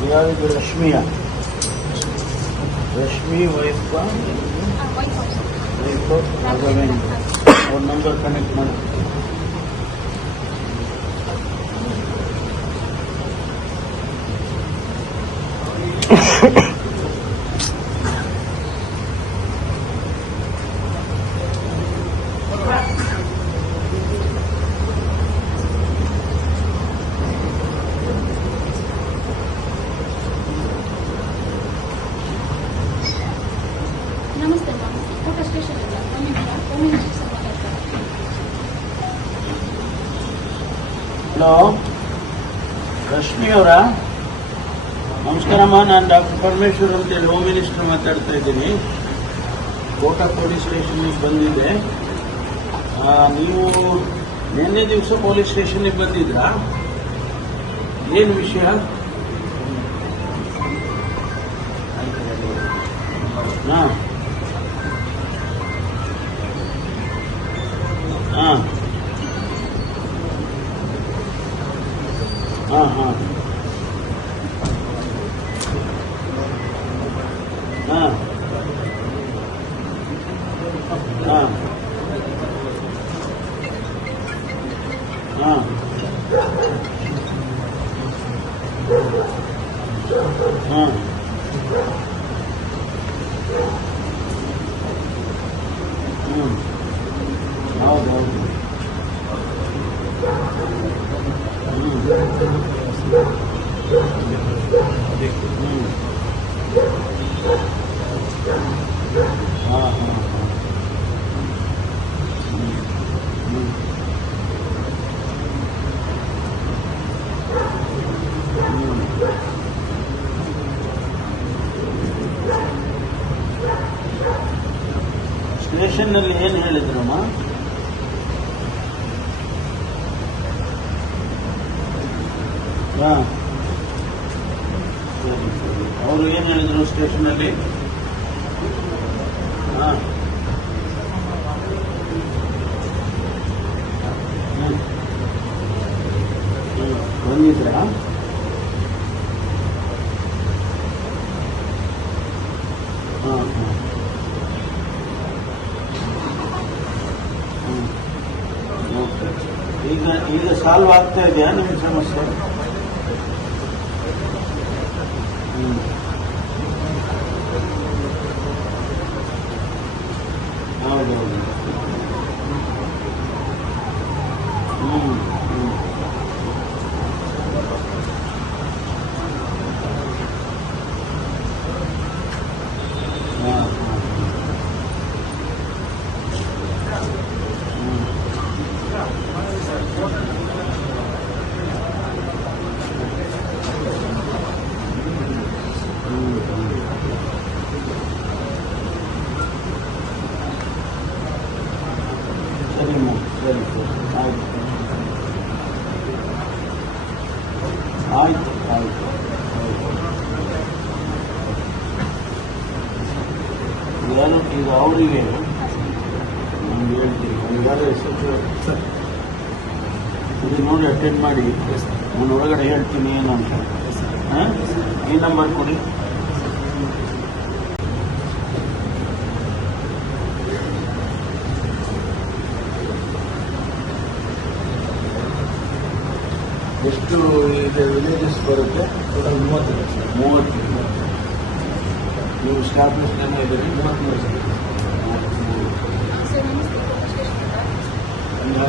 Diğeri de Reşmiye. Reşmi ವೈಫ್ವಾ wife Raghavendra ಅವ್ರ number connect ಮಾಡಿ Thank ಅವರಾ ನಮಸ್ಕಾರಮ್ಮ ನಾನು ಡಾಕ್ಟರ್ ಪರಮೇಶ್ವರ್ ಅಂತೇಳಿ ಹೋಮ್ ಮಿನಿಸ್ಟರ್ ಮಾತಾಡ್ತಾ ಇದ್ದೀನಿ. ಕೋಟ ಪೊಲೀಸ್ ಸ್ಟೇಷನ್ಗೆ ಬಂದಿದ್ದೆ. ಆ, ನೀವು ನಿನ್ನೆ ದಿವಸ ಪೊಲೀಸ್ ಸ್ಟೇಷನ್ಗೆ ಬಂದಿದ್ರಾ? ಏನು ವಿಷಯ? ಹಾಂ. ஆ ಅವರು ಏನು ಹೇಳಿದ್ರು ಸ್ಟೇಷನಲ್ಲಿ? ಹಾಂ. ಹ್ಞೂ ಹ್ಞೂ ಬಂದಿದ್ರಾ ಹಾಂ ಹಾಂ. ಓಕೆ. ಈಗ ಈಗ ಸಾಲ್ವ್ ಆಗ್ತಾ ಇದೆಯಾ ನಿಮ್ಮ ಸಮಸ್ಯೆ? ಹ್ಮ್. 아, 네. 음. ಒಂದಾದ್ರೆ ಹೆಸರು ಇದು ನೋಡಿ ಅಟೆಂಡ್ ಮಾಡಿ. ನಾನು ಒಳಗಡೆ ಹೇಳ್ತೀನಿ ಏನು ಅಂತ. ಹಾಂ? ಈ ನಂಬರ್ ಕೊಡಿ. ಎಷ್ಟು ಈಗ ವಿಲೇಜಸ್ ಬರುತ್ತೆ? ಟೋಟಲ್ ಮೂವತ್ತು ಮೂವತ್ತು ನೀವು ಸ್ಟಾಫ್ ಏನೋ ಜನ ಇದ್ದೀರಿ ಮೂವತ್ತ್ಮೂರು ಜನ ಸರ್ ನಮಸ್ತೆ ಊಟ ಸ್ಟೇಷನ್ ಇಲ್ಲ ಅಲ್ಲಿಗೆ ಎಷ್ಟು ತಾರೀಕು ಹಾಂ ಆ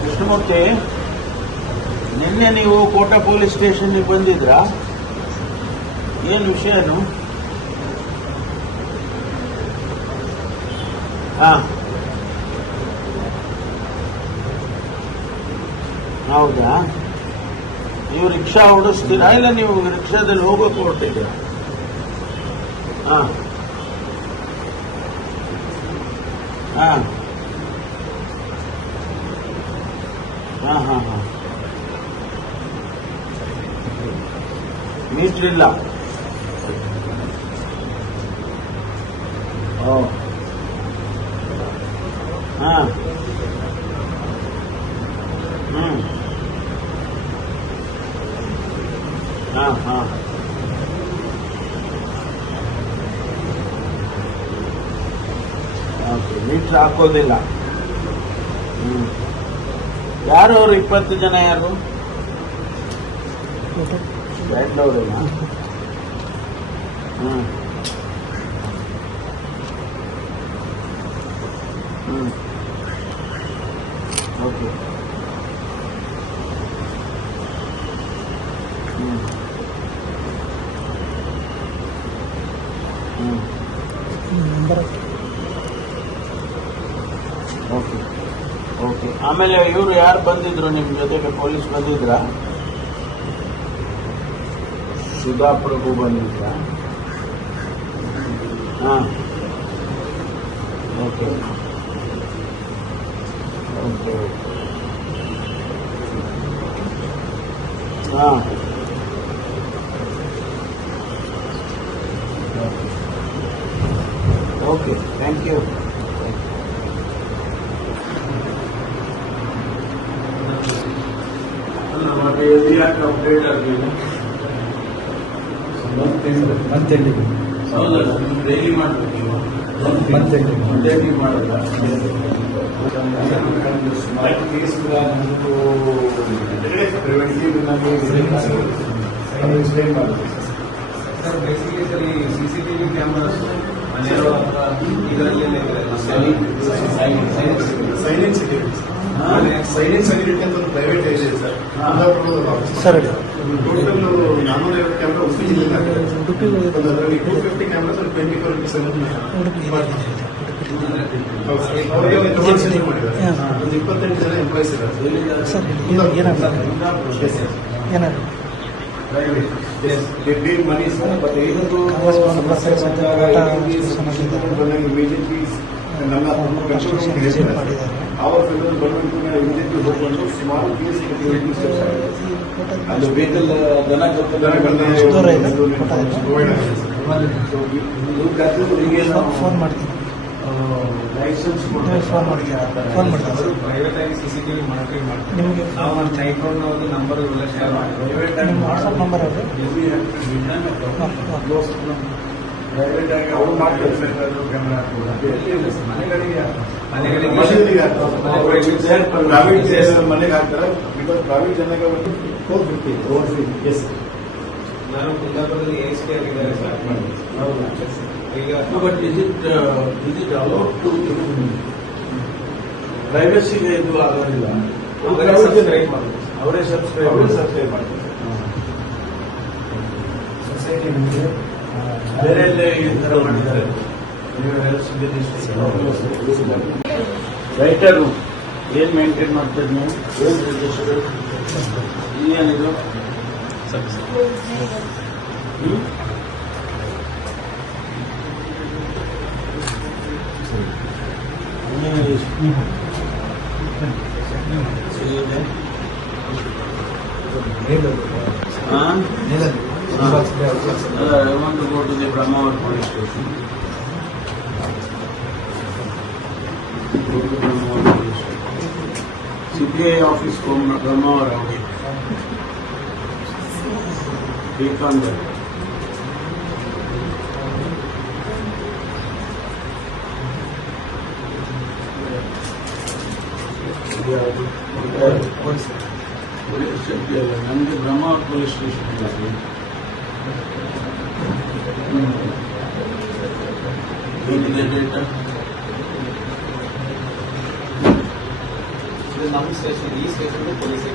ಕೃಷ್ಣಮೂರ್ತಿ, ನಿನ್ನೆ ನೀವು ಕೋಟ ಪೊಲೀಸ್ ಸ್ಟೇಷನ್ಗೆ ಬಂದಿದ್ರಾ? ಏನು ವಿಷಯನು ಹಾಂ. ಹೌದಾ? ನೀವು ರಿಕ್ಷಾ ಓಡಿಸ್ತೀರಾ? ಇಲ್ಲ ನೀವು ರಿಕ್ಷಾದಲ್ಲಿ ಹೋಗೋಕೆ ಹೊರಟಿದ್ದೀರಾ? ஆ ஆ ஆ ஆ ஆ மீஸ்டர் இல்ல ஓ ஆ ம் ஆ ஆ ಓಕೆ ಹಾಕೋದಿಲ್ಲ. ಯಾರು ಅವರು ಇಪ್ಪತ್ತು ಜನ ಯಾರು? ಬ್ಯಾಂಗ್ಳೂರೇನಾ ಹ್ಞೂ ಹ್ಮ್. ಓಕೆ. ಆಮೇಲೆ ಇವರು ಯಾರು ಬಂದಿದ್ರು ನಿಮ್ಮ ಜೊತೆಗೆ ಪೊಲೀಸ್ ಬಂದಿದ್ರಾ? ಸುಧಾ ಪ್ರಭು ಬಂದಿದ್ರಾ? ಹಾಂ. Okay okay. ಹಾಂ ಓಕೆ ಥ್ಯಾಂಕ್ ಯು ಅಲ್ಲ ಮತ್ತೆ ಎಲ್ಲಿ ಯಾಕೆ ಅಪ್ಡೇಟ್ ಆಗಲಿಲ್ಲ ಮಂತೆಂಡಿ ಹೌದಲ್ಲ ನೀವು ಡೈಲಿ ಮಾಡ್ಬೇಕು ಮಂತೆಂಡಿ ಡೈಲಿ ಮಾಡಲ್ಲ ಕೇಸ್ ಕೂಡ ನಮಗೂ ಪ್ರಿವೆಂಟಿವ್ ನಮಗೆ ಎಕ್ಸ್ಪ್ಲೇನ್ ಮಾಡೋದು ಸರ್ ಬೇಸಿಕಲಿ ಸರ್ ಈ ಸಿ ಸಿ ಟಿವಿ ಕ್ಯಾಮ್ರಾಸ್ ಮನೆಯವರು ಅಥವಾ ಇದರಲ್ಲಿ ಸೈಲೆನ್ಸ್ ಇದೆ ಸೈಲೆನ್ಸ್ ಸೆಕ್ಯೂರಿಟಿ ಅಂತ ಒಂದು ಪ್ರೈವೇಟ್ ಇದೆ ಸರ್ ಸರ್ ಟೋಟಲ್ ನಾನ್ನೂರೈವತ್ತು ಕ್ಯಾಮ್ರಾ ಉಡುಪಿ ಜಿಲ್ಲೆಯಲ್ಲಿ ಒಂದು ಅದರಲ್ಲಿ ಟೂ ಫಿಫ್ಟಿ ಕ್ಯಾಮ್ರಾಸ್ ಒಂದು ಟ್ವೆಂಟಿ ಫೋರ್ ಇಂಟು ಸೆವೆನ್ ಅವರಿಗೆ ಇನ್ಫಾರ್ಮೇಶನ್ ಮಾಡಿದ್ದಾರೆ. ಒಂದು ಇಪ್ಪತ್ತೆಂಟು ಜನ ಎಂಪ್ಲಾಯ್ಸ್ ಇದ್ದಾರೆ. ಸರ್ ಏನಾಗ್ತದೆ money sir but but even though immediately ನಮ್ಮ construction visit fellows government immediately ಹೋಗ್ಕೊಂಡು ಸ್ಮಾಲ್ ಕೇಸ್ ಅದು ವೆಹಿಕಲ್ ದನ ಫೋನ್ ಮಾಡ್ತೀನಿ. ಲೈಸೆನ್ಸ್ ಫೋನ್ ಮಾಡ್ತೀರಾ? ಫೋನ್ ಮಾಡ್ತೀನಿ. ಅವರು ಪ್ರೈವೇಟ್ ಆಗಿ ಸಿ ಸಿ ಟಿವಿ ಮಾನಿಟರಿಂಗ್ ಮಾಡ್ತಾರೆ. ನಿಮಗೆ ನಾವು ಒಂದು ಟೈಫೋನ್ ಒಂದು ನಂಬರ್ ಎಲ್ಲ ಶೇರ್ ಮಾಡ್ತೀವಿ ನಿಮ್ಮ ವಾಟ್ಸಪ್ ನಂಬರ್ ಯಾವುದು ಪ್ರೈವೇಟ್ ಆಗಿ ಅವ್ರು ಮಾಡ್ತಾರೆ ಸರ್. ಕ್ಯಾಮ್ರಾ ಮನೆಗಳಿಗೆ ಮನೆಗಳಿಗೆ ಪ್ರೈವೇಟ್ ಮನೆಗೆ ಹಾಕ್ತಾರೆ ಬಿಕಾಸ್ ಪ್ರೈವೇಟ್ ಜನಕ್ಕೆ ಫೋರ್ ಫಿಫ್ಟಿ ಓವರ್ ಎಸ್ ನಾನು ಕುಂದಾಪುರದಲ್ಲಿ ಎ ಎಸ್ ಪಿ ಆಗಿದ್ದಾರೆ ಸರ್ ಈಗ but is it is it allowed to ಪ್ರೈವಸಿಗೆ ಇದು ಆಗೋದಿಲ್ಲ ಅವರೇ subscribe ಮಾಡ್ಬೇಕು. ಅವರೇ ಸಬ್ಸ್ಕ್ರೈಬ್ ಅವರು ಸಬ್ಸ್ಕ್ರೈಬ್ ಮಾಡ್ತಾರೆ ಸೊಸೈಟಿ ನಮಗೆ ಬೇರೆ ಎಲ್ಲೇ ಈ ಥರ ಮಾಡಿದ್ದಾರೆ. ರೈಟರು ಏನ್ ಮೇಂಟೈನ್ ಮಾಡ್ತೀರಿ ನೀವು ಏನಿದು? ಹಾ? I want to go to the Brahmawar police station. Go to Brahmawar police station. CPI office from Brahmawar Police. Click on that. ನಂದು Police. ಪೊಲೀಸ್ ಸ್ಟೇಷನ್ ಇದೆ ಹೇಗಿದೆ ಡೇಟಾ ಇದು ನಮ್ಮ ಸ್ಟೇಷನ್ ಈ ಸ್ಟೇಷನ್ ಪೊಲೀಸ್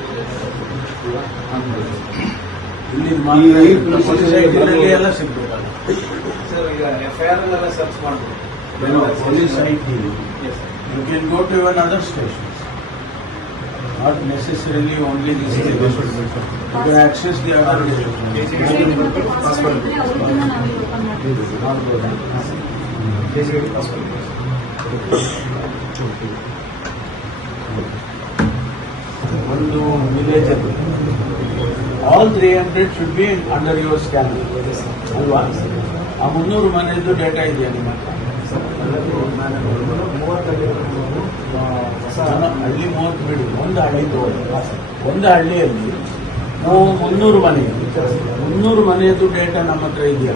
ಇಲ್ಲಿ ಮಾತ್ರ ಪೊಲೀಸ್ ಐಟಿನಲ್ಲಿ ಎಲ್ಲ ಸಿಗ್ಬೇಕಲ್ಲ ಸರ್ ಈಗ ಎಫ್ ಐ ಆರ್ ಎಲ್ಲ ಸರ್ಚ್ ಮಾಡ್ಬೋದು police IT Yes, sir. You can go Not necessarily only this station. You can access the other stations. Not good. ಒಂದು ವಿಲೇಜ್ ಅಲ್ಲಿ all three hundred should be under your scan ಅಲ್ವಾ ಆ ಮುನ್ನೂರು ಮನೆಯದ್ದು data ಇದೆಯಾ ನಿಮ್ಮ ಹತ್ರ ಜನ ಹಳ್ಳಿ ಮೂವತ್ತು ಬಿಡಿ. ಒಂದು ಹಳ್ಳಿ ಒಂದು ಹಳ್ಳಿಯಲ್ಲಿ ನಾವು ಮುನ್ನೂರು ಮನೆ. ಮುನ್ನೂರು ಮನೆಯದ್ದು ಡೇಟಾ ನಮ್ಮ ಹತ್ರ ಇದೆಯಾ?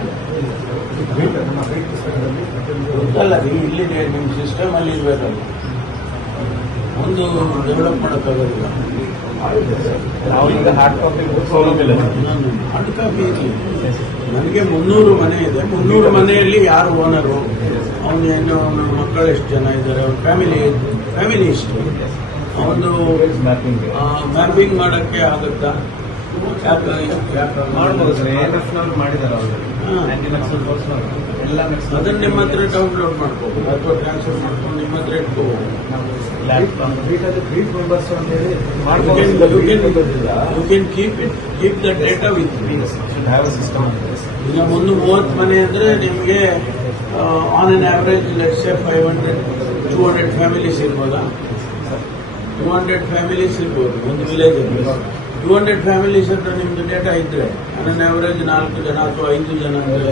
ಗೊತ್ತಲ್ಲ ರೀ ಇಲ್ಲಿ ನಿಮ್ಮ ಸಿಸ್ಟಮ್ ಅಲ್ಲಿ ಇರ್ಬೇಕಲ್ಲ. ಒಂದು ಡೆವಲಪ್ ಮಾಡೋಕ್ಕಾಗೋದಿಲ್ಲ. ನಾವೀಗ ಹಾರ್ಡ್ ಕಾಪಿ ಸೌಲಭ್ಯ. ಹಾರ್ಡ್ ಕಾಪಿ ಇರಲಿ ನನಗೆ ಮುನ್ನೂರು ಮನೆ ಇದೆ. ಮುನ್ನೂರು ಮನೆಯಲ್ಲಿ ಯಾರು ಓನರು ಅವನು ಏನು ಅವನ ಮಕ್ಕಳು ಎಷ್ಟು ಜನ ಇದ್ದಾರೆ? ಅವ್ನ ಫ್ಯಾಮಿಲಿ ಫ್ಯಾಮಿಲಿ ಇಷ್ಟು ಅವನು ಮ್ಯಾಪಿಂಗ್ ಮಾಡೋಕ್ಕೆ ಆಗುತ್ತಾ? ಯಾಕೆ? ಮಾಡ್ಬೋದು ಮಾಡಿದ್ದಾರೆ ಆಲ್ರೆಡಿ ಎಲ್ಲ ಅದನ್ನ ನಿಮ್ಮ ಹತ್ರ ಡೌನ್ಲೋಡ್ ಮಾಡ್ಕೋಬಹುದು ಅಥವಾ ಟ್ರಾನ್ಸ್ಫರ್ ಮಾಡ್ಕೊಂಡು ನಿಮ್ಮ ಹತ್ರ ಇಟ್ಕೋಬಹುದು ಮೆಂಬರ್ಸ್ ಅಂತ you can keep it keep the data with system ಈಗ ಒಂದು ಮೂವತ್ತು ಮನೆ ಅಂದ್ರೆ ನಿಮಗೆ on an average let's say five hundred two hundred families ಇರ್ಬೋದಾ? Two hundred families ಇರ್ಬೋದು ಒಂದು ವಿಲೇಜ್ ಟೂ ಹಂಡ್ರೆಡ್ ಫ್ಯಾಮಿಲೀಸ್ ಅಂತ ನಿಮ್ದು ಡೇಟಾ ಇದ್ರೆ ಆನ್ ಅನ್ ಆವರೇಜ್ ನಾಲ್ಕು ಜನ ಅಥವಾ ಐದು ಜನ ಅಂದ್ರೆ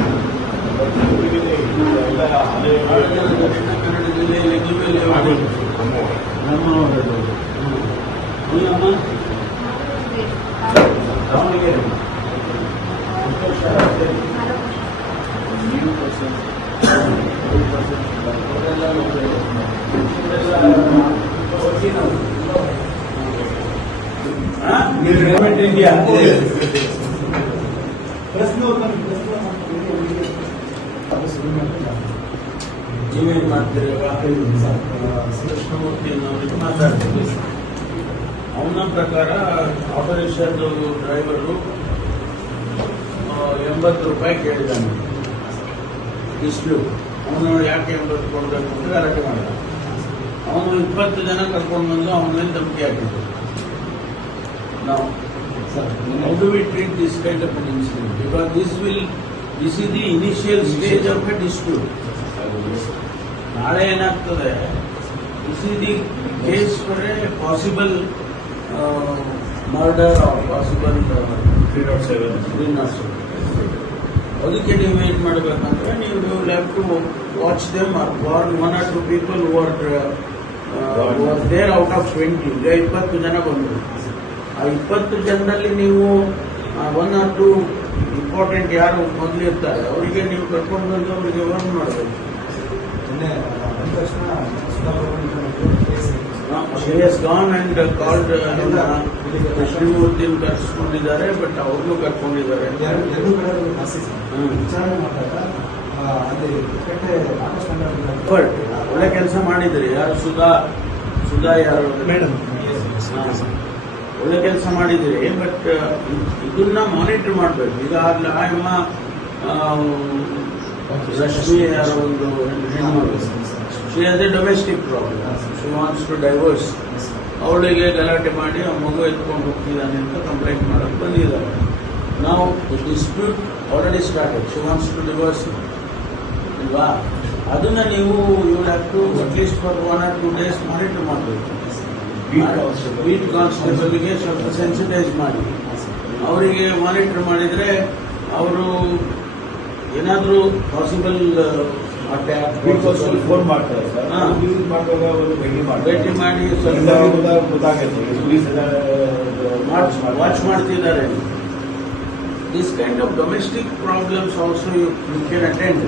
ಇದು ಸರ್ ಸರ್ವಿಸಿಗೆ ಸರ್ ಏನು ಮಾಡ್ತಾರೆ ಮಾತಾಡ್ತೀವಿ ಅವನ ಪ್ರಕಾರ ಆಪರೇಷನ್ ಡ್ರೈವರು ಎಂಬತ್ತು ರೂಪಾಯಿ ಕೇಳಿದ್ದಾನೆ. ಇಷ್ಟು. ಅವನು ಯಾಕೆ ಎಂಬತ್ತು ಕೊಡಬೇಕು ಅಂದರೆ ಗಲಾಟೆ ಮಾಡಿದ. ಅವನು ಇಪ್ಪತ್ತು ಜನ ಕರ್ಕೊಂಡು ಬಂದು ಅವನ ಮೇಲೆ ಧಮಕಿ ಹಾಕಿದ್ರು ನಾವು how do we treat this kind of incident because this this will, is the initial stage of of dispute. ನಾಳೆ ಏನಾಗ್ತದೆ? This is the case for a possible murder or possible seven ಅದಕ್ಕೆ ನೀವು ಏನು ಮಾಡಬೇಕಂದ್ರೆ ನೀವು you have to watch them or one or two people who are there out of twenty ಈಗ ಇಪ್ಪತ್ತು ಜನ ಬಂದರು. ಆ ಇಪ್ಪತ್ತು ಜನರಲ್ಲಿ ನೀವು ಒನ್ ಆರ್ ಟು ಇಂಪಾರ್ಟೆಂಟ್ ಯಾರು ಮೊದಲಿರ್ತಾರೆ ಅವರಿಗೆ ನೀವು ಕರ್ಕೊಂಡು ಬಂದು ಅವರಿಗೆ ವರ್ನ್ ಮಾಡಬೇಕು. ಗಾನ್ ಅಂಡ್ ಕಾಲ್ಡ್ ಕೃಷ್ಣಮೂರ್ತಿನ ಕರ್ಸ್ಕೊಂಡಿದ್ದಾರೆ ಬಟ್ ಅವ್ರನ್ನೂ ಕರ್ಕೊಂಡಿದ್ದಾರೆ. ಬಟ್ ಒಳ್ಳೆ ಕೆಲಸ ಮಾಡಿದ್ರಿ ಯಾರು ಸುಧಾ? ಸುಧಾ ಯಾರು? ಮೇಡಮ್. ಒಳ್ಳೆ ಕೆಲಸ ಮಾಡಿದ್ರಿ ಬಟ್ ಇದನ್ನ ಮಾನಿಟರ್ ಮಾಡಬೇಕು. ಈಗ ಆ, ನಮ್ಮ ರಶ್ಮಿ ಯಾರೋ ಒಂದು ಹೆಣ್ಮಗಳು she domestic problem she wants to divorce ಅವಳಿಗೆ ಗಲಾಟೆ ಮಾಡಿ ಆ ಮಗು ಎತ್ಕೊಂಡು ಹೋಗ್ತಿದ್ದಾನೆ ಅಂತ ಕಂಪ್ಲೇಂಟ್ ಮಾಡಕ್ಕೆ ಬಂದಿದ್ದಾರೆ. ನಾವು dispute already started she wants to divorce ಅಲ್ವಾ? ಅದನ್ನ ನೀವು you have to at least for one or two days monitor ಮಾಡಬೇಕು. ಬೀಟ್ ಕಾನ್ಸ್ಟೇಬಲ್ಗೆ ಸ್ವಲ್ಪ ಸೆನ್ಸಿಟೈಸ್ ಮಾಡಿ ಅವರಿಗೆ ಮಾನಿಟರ್ ಮಾಡಿದರೆ ಅವರು ಏನಾದರೂ ಪಾಸಿಬಲ್ ಅಟ್ಯಾಕ್ ಫೋನ್ ಮಾಡ್ತಾರೆ ಭೇಟಿ ಮಾಡಿ ವಾಚ್ ವಾಚ್ ಮಾಡ್ತಿದ್ದಾರೆ. This kind of domestic problems also you you can attend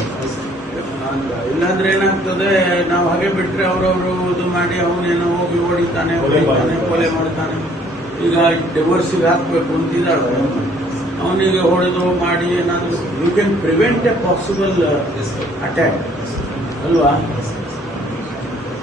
ಅಂತ ಇಲ್ಲಾಂದ್ರೆ ಏನಾಗ್ತದೆ ನಾವು ಹಾಗೆ ಬಿಟ್ರೆ ಅವರವರು ಇದು ಮಾಡಿ ಅವನೇನೋ ಹೋಗಿ ಹೊಡಿತಾನೆ ಕೊಲೆ ಹೊಡಿತಾನೆ. ಕೊಲೆ ಮಾಡ್ತಾನೆ. ಈಗ ಡಿವೋರ್ಸಿಗೆ ಹಾಕ್ಬೇಕು ಅಂತಿದ್ದಾಳೆ. ಅವನಿಗೆ ಹೊಡೆದು ಮಾಡಿ ಏನಾದರೂ. You can prevent a possible attack ಅಲ್ವಾ?